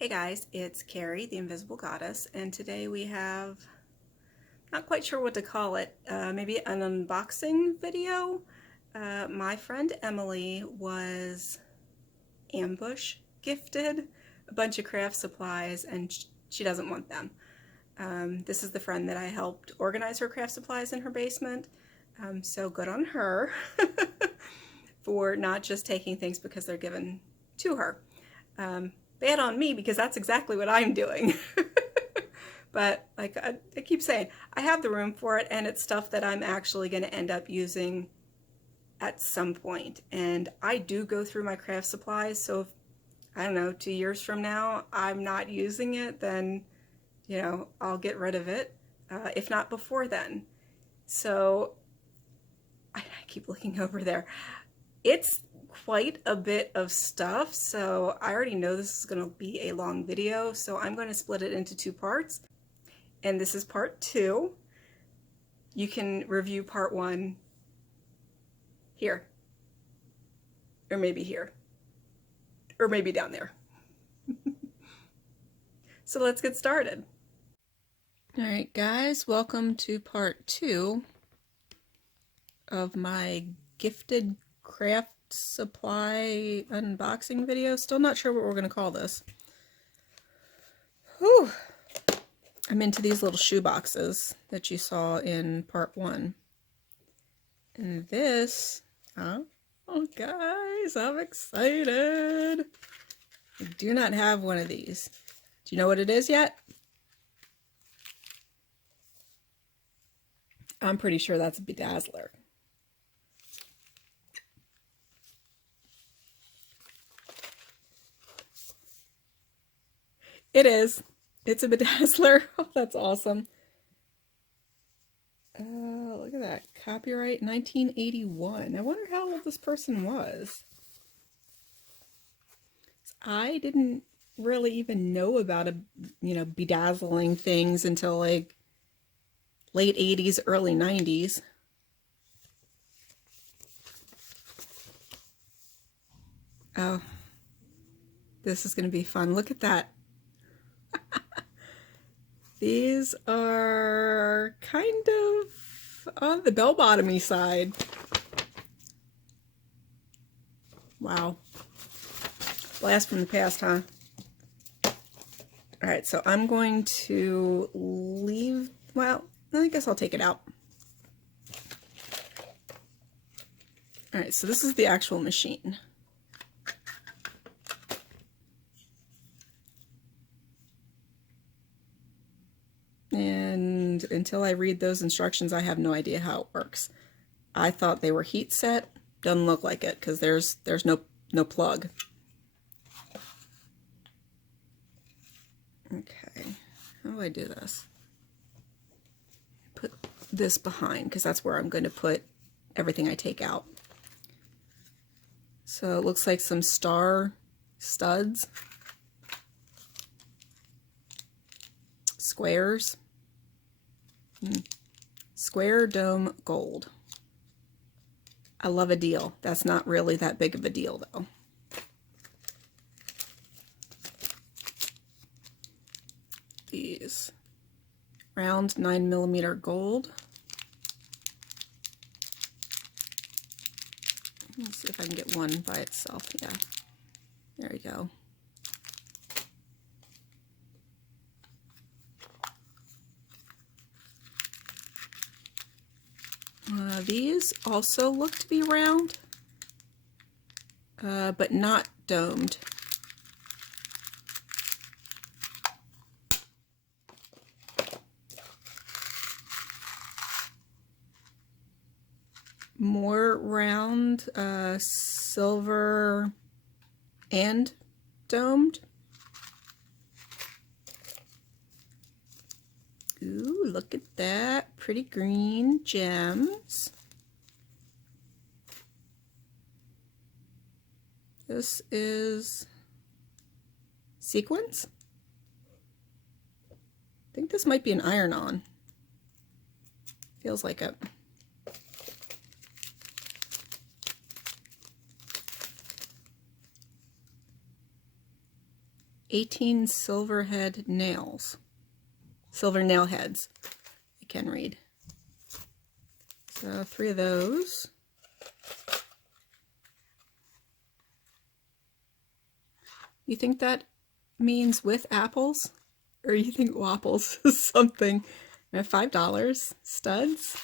Hey guys, it's Carrie, the Invisible Goddess, and today we have, not quite sure what to call it, maybe an unboxing video. My friend Emily was ambush gifted a bunch of craft supplies and she doesn't want them. This is the friend that I helped organize her craft supplies in her basement, so good on her for not just taking things because they're given to her. Bad on me because that's exactly what I'm doing. But like I keep saying, I have the room for it and it's stuff that I'm actually going to end up using at some point. And I do go through my craft supplies, so if, I don't know, 2 years from now I'm not using it, then, you know, I'll get rid of it, if not before then. So I keep looking over there. It's quite a bit of stuff, so I already know this is going to be a long video, so I'm going to split it into 2 parts, and this is part 2. You can review part 1 here, or maybe here, or maybe down there. So let's get started. Alright guys, welcome to part 2 of my gifted craft supply unboxing video. Still not sure what we're going to call this. Whew. I'm into these little shoe boxes that you saw in part 1. And this, oh guys, I'm excited. I do not have one of these. Do you know what it is yet? I'm pretty sure that's a bedazzler. It is. It's a bedazzler. Oh, that's awesome. Look at that. Copyright 1981. I wonder how old this person was. I didn't really even know about bedazzling things until like late 80s, early 90s. Oh, this is going to be fun. Look at that. These are kind of on the bell-bottomy side. Wow. Blast from the past, huh? Alright, so I'm going to leave, well, I guess I'll take it out. Alright, so this is the actual machine. And until I read those instructions, I have no idea how it works. I thought they were heat set. Doesn't look like it because there's no plug. Okay, how do I do this? Put this behind because that's where I'm going to put everything I take out. So it looks like some star studs, squares, square dome gold. I love a deal. That's not really that big of a deal though. These round 9mm gold. Let's see if I can get one by itself. Yeah, there we go. These also look to be round, but not domed. More round, silver and domed. Ooh, look at that. Pretty green gems. This is sequins. I think this might be an iron-on. Feels like it. 18 silver head nails. Silver nail heads. I can read. So 3 of those. You think that means with apples? Or you think wapples is something? $5. Studs.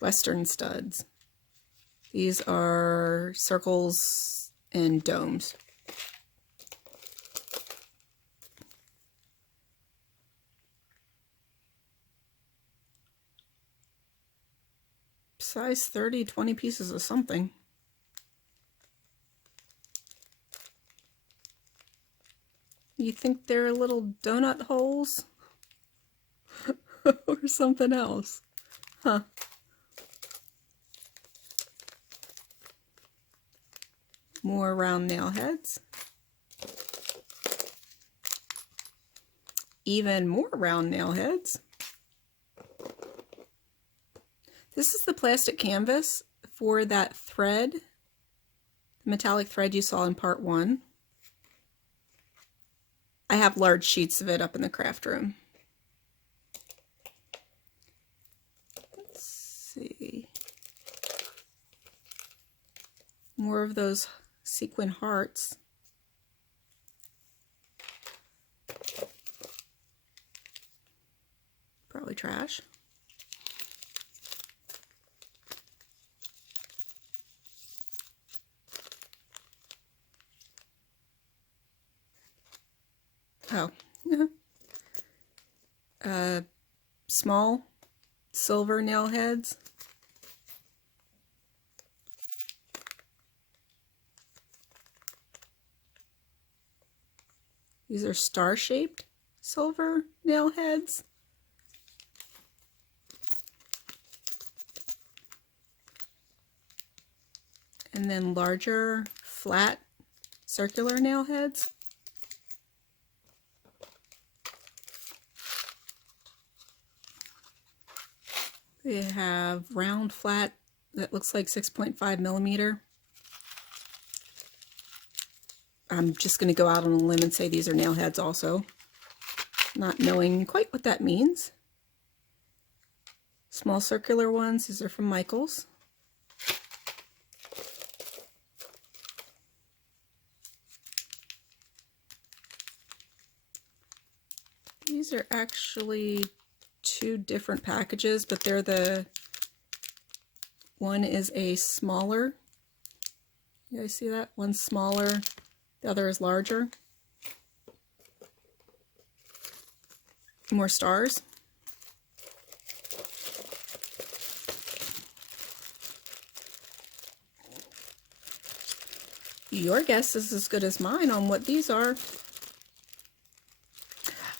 Western studs. These are circles and domes. Size 30, 20 pieces of something. You think they're little donut holes? Or something else? Huh. More round nail heads. Even more round nail heads. This is the plastic canvas for that thread, the metallic thread you saw in part 1. I have large sheets of it up in the craft room. Let's see. More of those sequin hearts. Probably trash. Oh. Small silver nail heads. These are star-shaped silver nail heads. And then larger, flat, circular nail heads. We have round, flat, that looks like 6.5 millimeter. I'm just going to go out on a limb and say these are nail heads also, not knowing quite what that means. Small circular ones, these are from Michaels. These are actually 2 different packages, but they're one is a smaller. You guys see that? One's smaller, the other is larger. More stars. Your guess is as good as mine on what these are.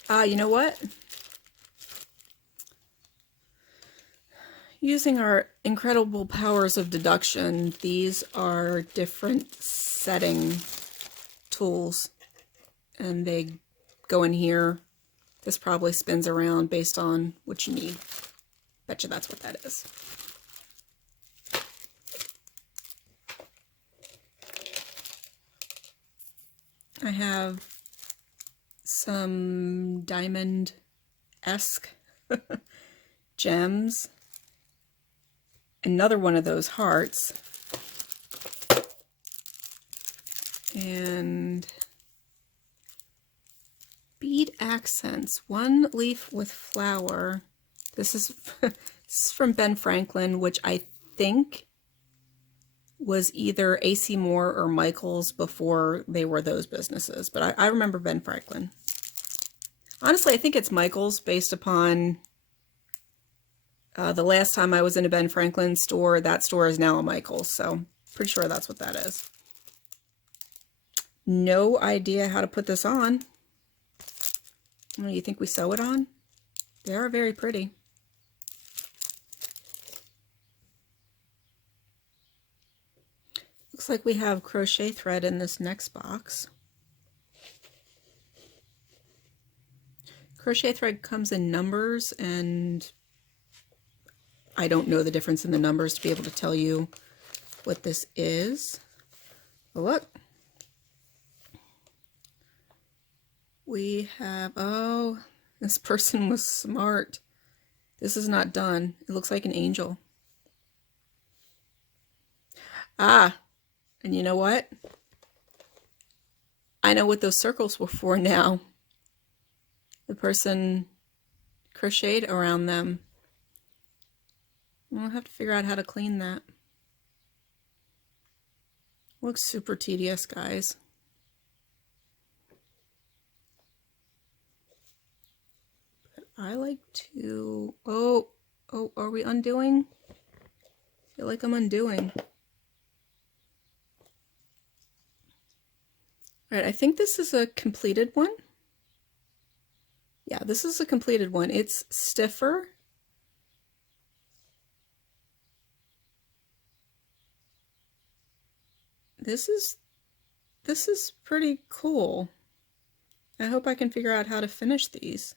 You know what? Using our incredible powers of deduction, these are different setting tools, and they go in here. This probably spins around based on what you need. Betcha that's what that is. I have some diamond-esque gems. Another one of those hearts. And bead accents. 1 leaf with flower. This is from Ben Franklin, which I think was either A.C. Moore or Michaels before they were those businesses. But I remember Ben Franklin. Honestly, I think it's Michaels based upon the last time I was in a Ben Franklin store. That store is now a Michaels, so pretty sure that's what that is. No idea how to put this on. Oh, you think we sew it on? They are very pretty. Looks like we have crochet thread in this next box. Crochet thread comes in numbers, and I don't know the difference in the numbers to be able to tell you what this is. Oh, look, we have, oh, this person was smart. This is not done. It looks like an angel. Ah, and you know what? I know what those circles were for now. The person crocheted around them. We'll have to figure out how to clean that. Looks super tedious, guys. But I like to... Oh, are we undoing? I feel like I'm undoing. All right, I think this is a completed one. Yeah, this is a completed one. It's stiffer. This is pretty cool. I hope I can figure out how to finish these.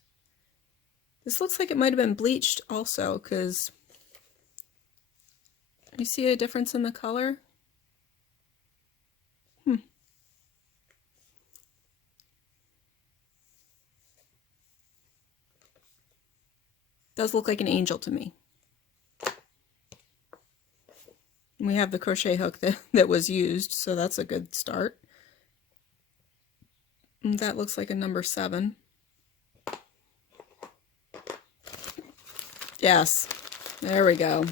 This looks like it might have been bleached also, because you see a difference in the color? Does look like an angel to me. We have the crochet hook that was used, so that's a good start. And that looks like a number 7. Yes, there we go.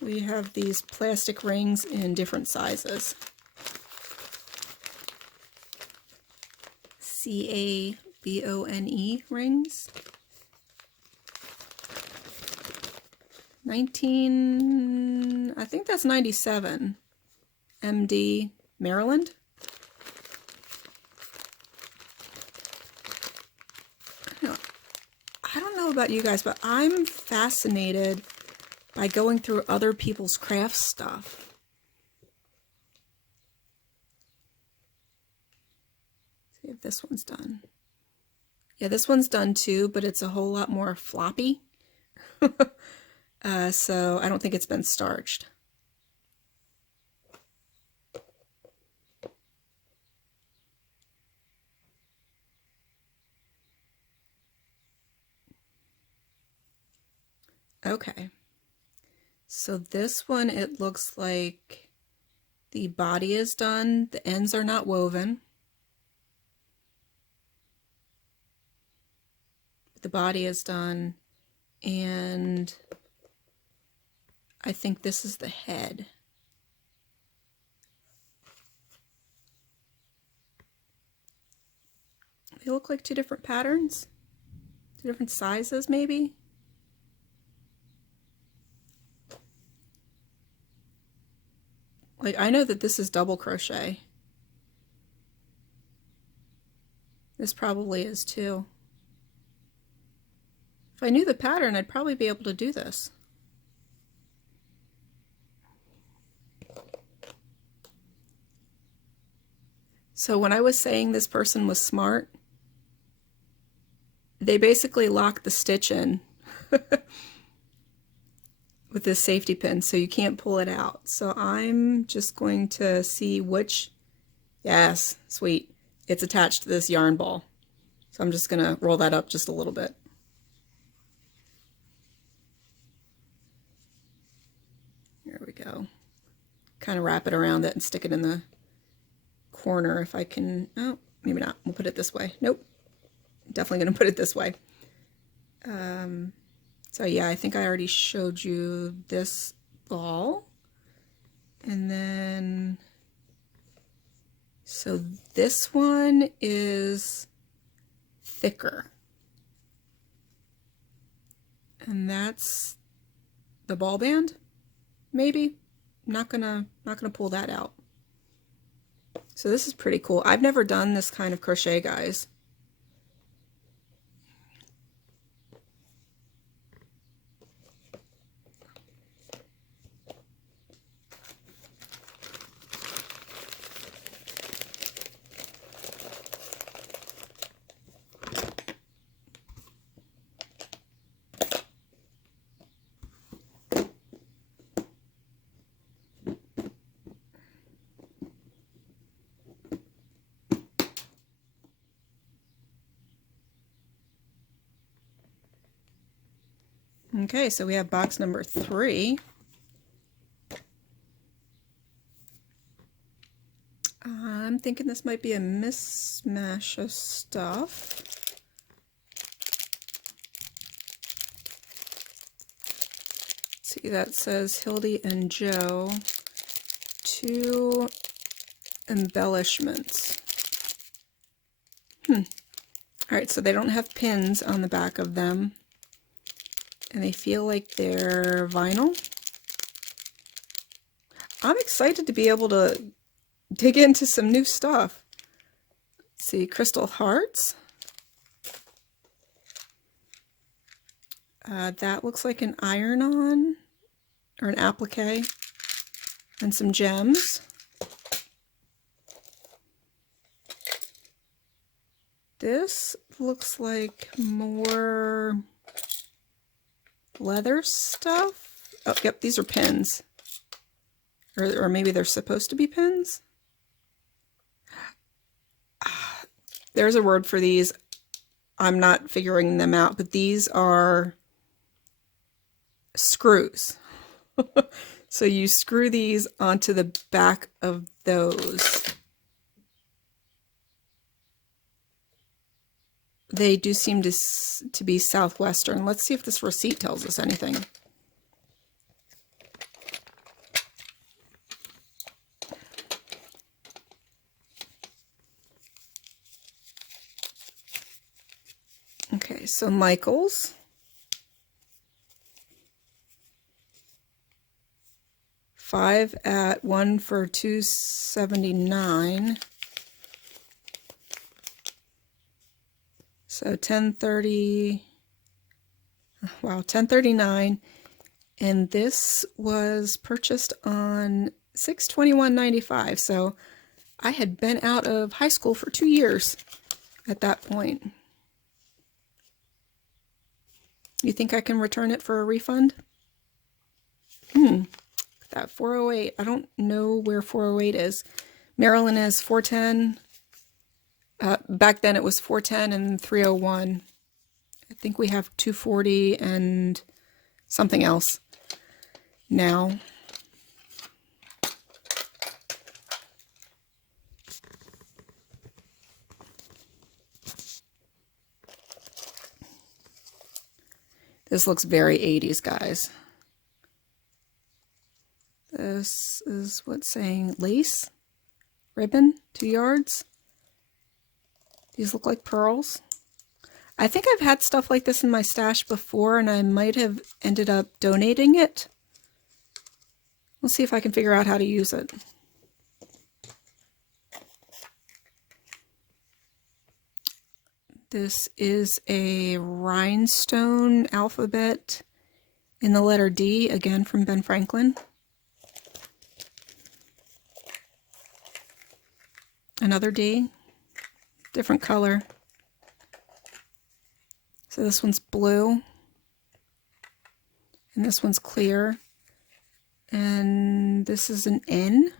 We have these plastic rings in different sizes. CABONE rings. I think that's 97. MD, Maryland. I don't know about you guys, but I'm fascinated by going through other people's craft stuff. See if this one's done. Yeah, this one's done too, but it's a whole lot more floppy. So I don't think it's been starched. Okay. So this one, it looks like the body is done. The ends are not woven. The body is done. And I think this is the head. They look like two different patterns. Two different sizes, maybe. Like, I know that this is double crochet. This probably is too. If I knew the pattern, I'd probably be able to do this. So when I was saying this person was smart, they basically locked the stitch in with this safety pin, so you can't pull it out. So I'm just going to see which, yes, sweet, it's attached to this yarn ball. So I'm just gonna roll that up just a little bit. There we go. Kind of wrap it around it and stick it in the corner if I can. Oh, maybe not. We'll put it this way. Nope. Definitely gonna put it this way. So yeah, I think I already showed you this ball. And then, so this one is thicker. And that's the ball band, maybe. I'm not gonna pull that out. So this is pretty cool. I've never done this kind of crochet, guys. Okay, so we have box number 3. I'm thinking this might be a mismatch of stuff. See, that says Hildy and Joe. 2 embellishments. Alright, so they don't have pins on the back of them. And they feel like they're vinyl. I'm excited to be able to dig into some new stuff. Let's see, crystal hearts. That looks like an iron-on or an applique, and some gems. This looks like more leather stuff. Oh, yep, these are pins. Or maybe they're supposed to be pins. There's a word for these. I'm not figuring them out, but these are screws. So you screw these onto the back of those. They do seem to be Southwestern. Let's see if this receipt tells us anything. Okay, so Michaels. 5 at 1 for $2.79. So 1030. Wow, 1039. And this was purchased on 6/21/95. So I had been out of high school for 2 years at that point. You think I can return it for a refund? That 408. I don't know where 408 is. Maryland is 410. Back then it was 410 and 301. I think we have 240 and something else now. This looks very 80s, guys. This is what's saying lace, ribbon, 2 yards. These look like pearls. I think I've had stuff like this in my stash before, and I might have ended up donating it. We'll see if I can figure out how to use it. This is a rhinestone alphabet in the letter D, again from Ben Franklin. Another D, different color. So this one's blue, and this one's clear, and this is an N.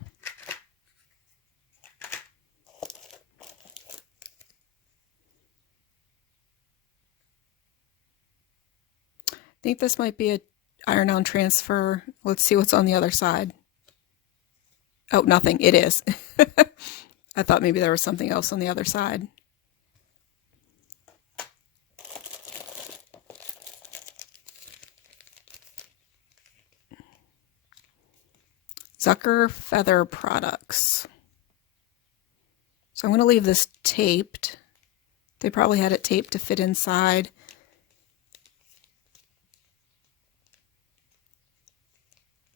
I think this might be a iron-on transfer. Let's see what's on the other side. Oh, nothing. It is. I thought maybe there was something else on the other side. Zucker Feather Products. So I'm going to leave this taped. They probably had it taped to fit inside.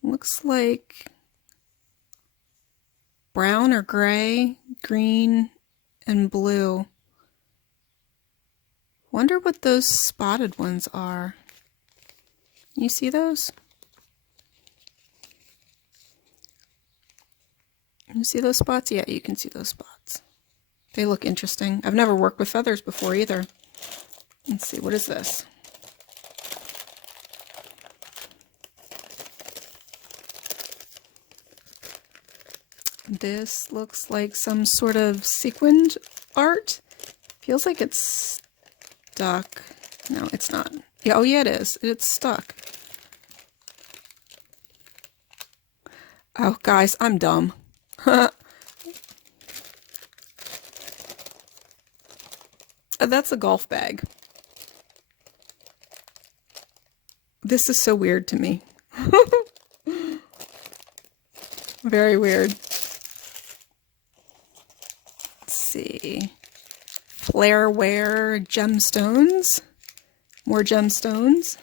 Looks like brown or gray, green, and blue. Wonder what those spotted ones are. Can you see those? Can you see those spots? Yeah, you can see those spots. They look interesting. I've never worked with feathers before either. Let's see, what is this? This looks like some sort of sequined art. Feels like it's stuck. No, it's not. Yeah, oh yeah, it is. It's stuck. Oh, guys, I'm dumb. That's a golf bag. This is so weird to me. Very weird. Let's see. Flairware gemstones. More gemstones.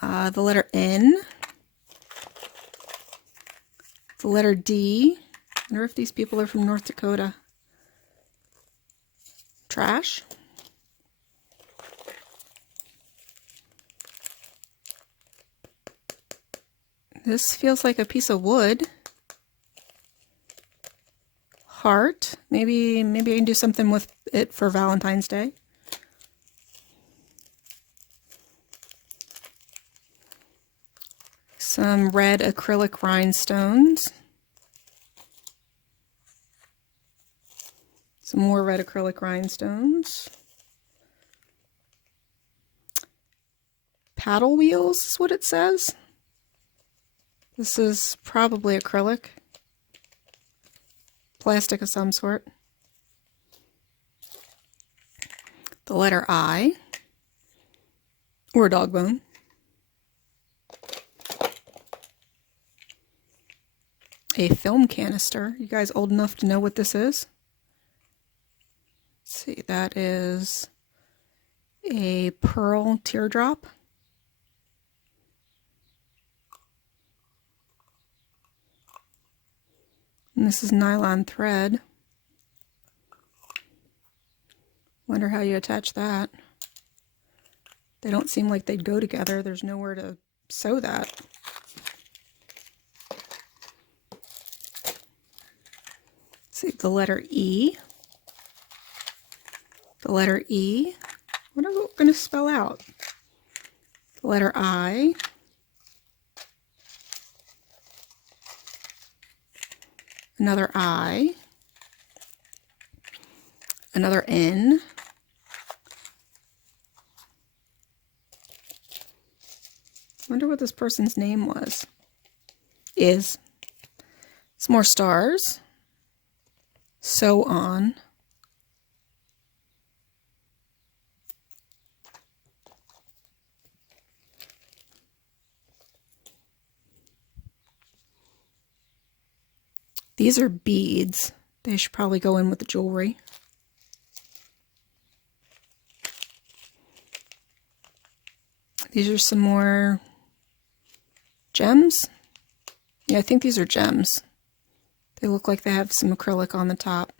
The letter N. The letter D. I wonder if these people are from North Dakota. Trash. This feels like a piece of wood. Heart. Maybe I can do something with it for Valentine's Day. Some red acrylic rhinestones. Some more red acrylic rhinestones. Paddle wheels is what it says. This is probably acrylic. Plastic of some sort. The letter I. Or a dog bone. A film canister. You guys old enough to know what this is? Let's see, that is a pearl teardrop. And this is nylon thread. Wonder how you attach that. They don't seem like they'd go together. There's nowhere to sew that. See, the letter E. The letter E. What are we going to spell out? The letter I. Another I. Another N. Wonder what this person's name was. Is. Some more stars. Sew on. These are beads. They should probably go in with the jewelry. These are some more gems. Yeah, I think these are gems. They look like they have some acrylic on the top.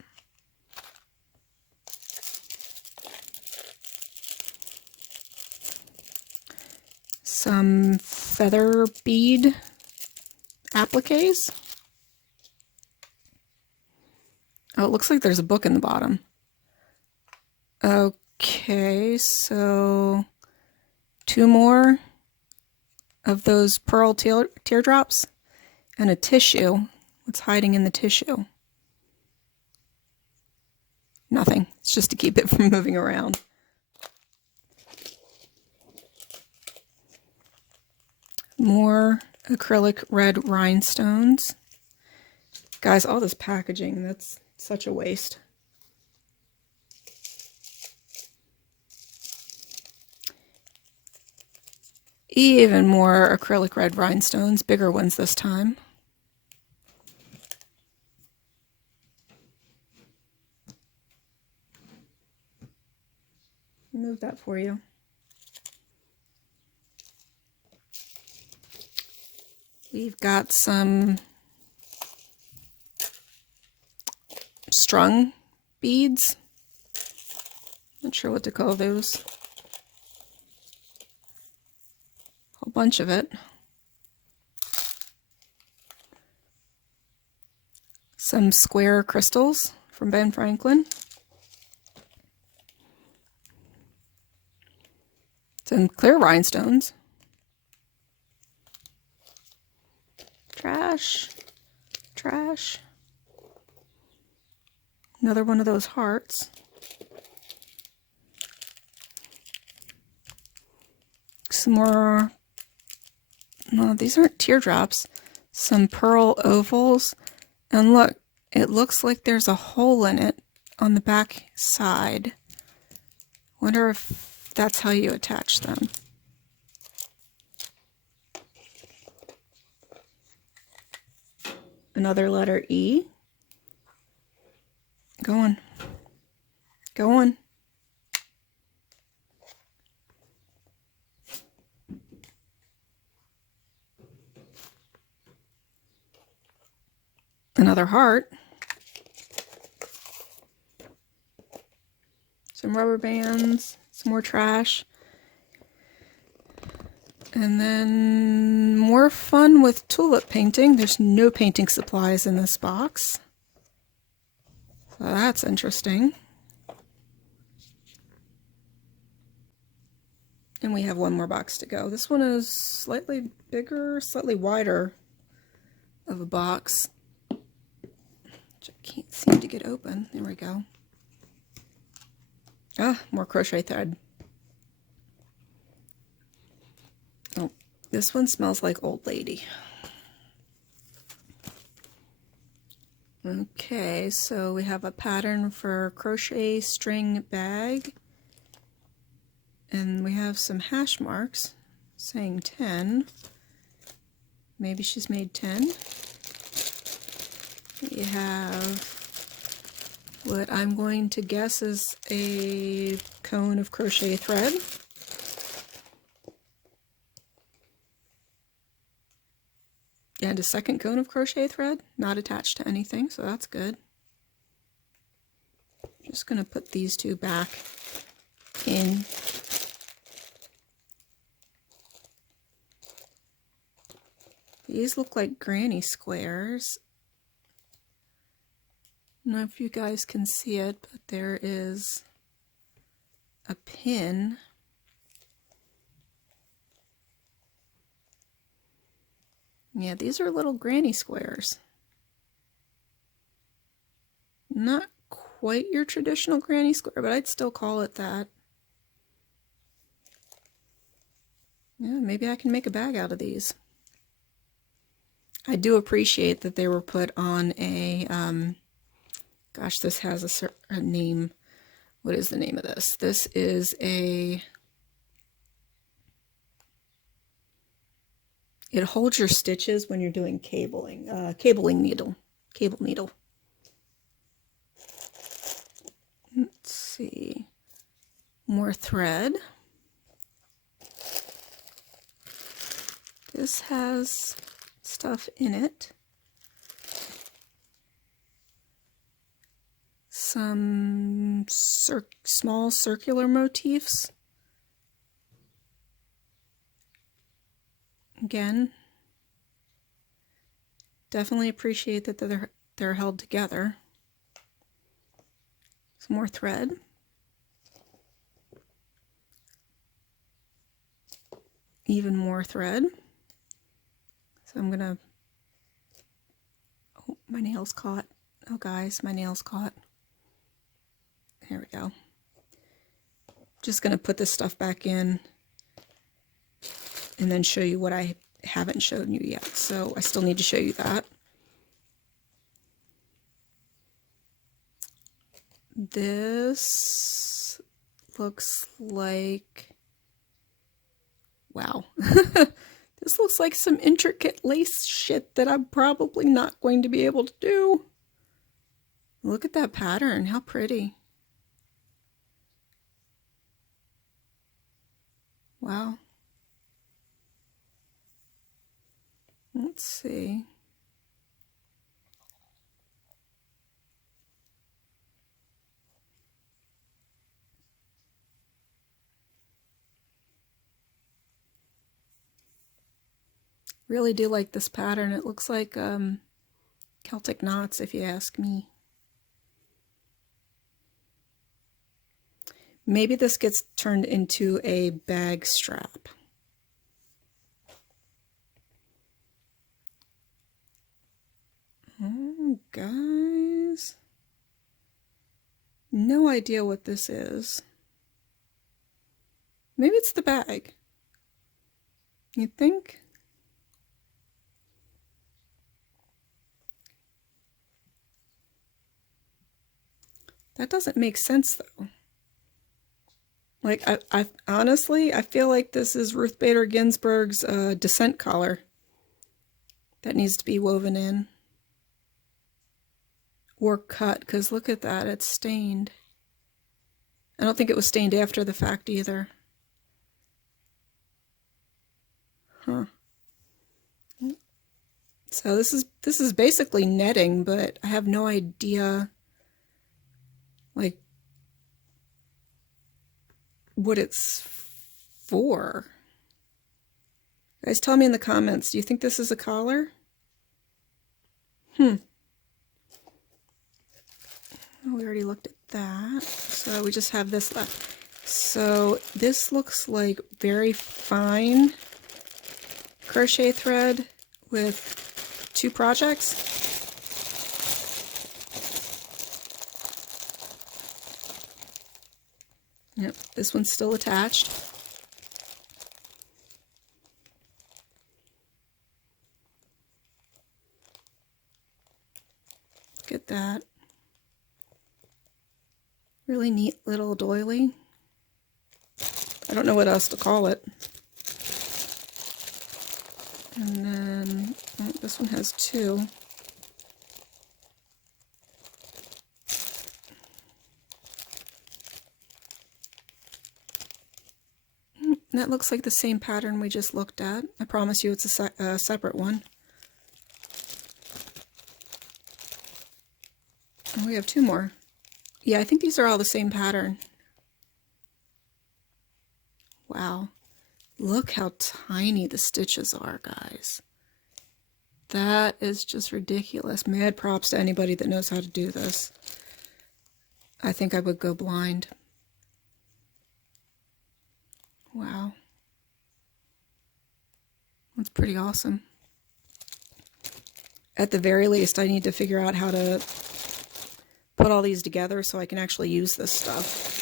Some feather bead appliques. Oh, it looks like there's a book in the bottom. Okay, so 2 more of those pearl teardrops and a tissue. What's hiding in the tissue? Nothing. It's just to keep it from moving around. More acrylic red rhinestones. Guys, all this packaging, that's such a waste. Even more acrylic red rhinestones, bigger ones this time. Move that for you. We've got some strung beads. Not sure what to call those. A whole bunch of it. Some square crystals from Ben Franklin. Some clear rhinestones. Trash. Trash. Another one of those hearts. some more, no, these aren't teardrops, some pearl ovals. And look, it looks like there's a hole in it on the back side. Wonder if that's how you attach them. Another letter E. Going. Going. Another heart. Some rubber bands. Some more trash. And then more fun with tulip painting. There's no painting supplies in this box. So that's interesting. And we have one more box to go. This one is slightly bigger, slightly wider of a box, which I can't seem to get open. There we go. Ah, more crochet thread. Oh, this one smells like Old Lady. Okay, so we have a pattern for crochet string bag. And we have some hash marks saying 10. Maybe she's made 10. We have what I'm going to guess is a cone of crochet thread. And a second cone of crochet thread, not attached to anything, so that's good. Just going to put these two back in. These look like granny squares. I don't know if you guys can see it, but there is a pin. Yeah, these are little granny squares. Not quite your traditional granny square, but I'd still call it that. Yeah, maybe I can make a bag out of these. I do appreciate that they were put on a, gosh, this has a name. What is the name of this? This is a, it holds your stitches when you're doing cabling, cable needle. Let's see, more thread. This has stuff in it. Some small circular motifs. Again, definitely appreciate that they're held together. Some more thread. Even more thread. So I'm gonna, oh, my nail's caught. Oh guys, my nail's caught. There we go. Just gonna put this stuff back in and then show you what I haven't shown you yet. So I still need to show you that. This looks like, wow. This looks like some intricate lace shit that I'm probably not going to be able to do. Look at that pattern, how pretty. Wow. Let's see. Really do like this pattern. It looks like Celtic knots, if you ask me. Maybe this gets turned into a bag strap. Oh, guys. No idea what this is. Maybe it's the bag. You think? That doesn't make sense though. Like, I honestly, I feel like this is Ruth Bader Ginsburg's descent collar that needs to be woven in. Or cut, because look at that, it's stained. I don't think it was stained after the fact either. Huh. So this is basically netting, but I have no idea like what it's for. Guys, tell me in the comments, do you think this is a collar? Oh, we already looked at that. So we just have this left. So this looks like very fine crochet thread with 2 projects. Yep, this one's still attached. Look at that. Really neat little doily. I don't know what else to call it. And then oh, this one has 2. That looks like the same pattern we just looked at. I promise you it's a separate one. And we have 2 more. Yeah, I think these are all the same pattern. Wow. Look how tiny the stitches are, guys. That is just ridiculous. Mad props to anybody that knows how to do this. I think I would go blind. Wow. That's pretty awesome. At the very least, I need to figure out how to put all these together so I can actually use this stuff.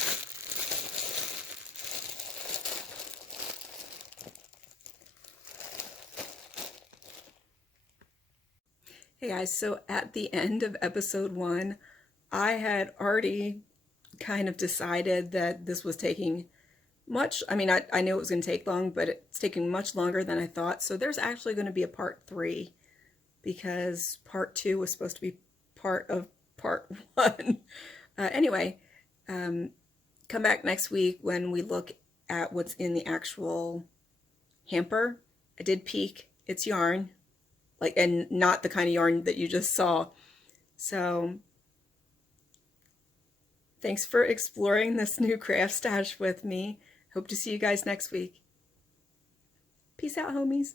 Hey guys, so at the end of episode 1, I had already kind of decided that this was taking much, I mean, I knew it was going to take long, but it's taking much longer than I thought. So there's actually going to be a part 3 because part 2 was supposed to be part of part 1. Anyway, come back next week when we look at what's in the actual hamper. I did peek. It's yarn, like, and not the kind of yarn that you just saw. So thanks for exploring this new craft stash with me. Hope to see you guys next week. Peace out, homies.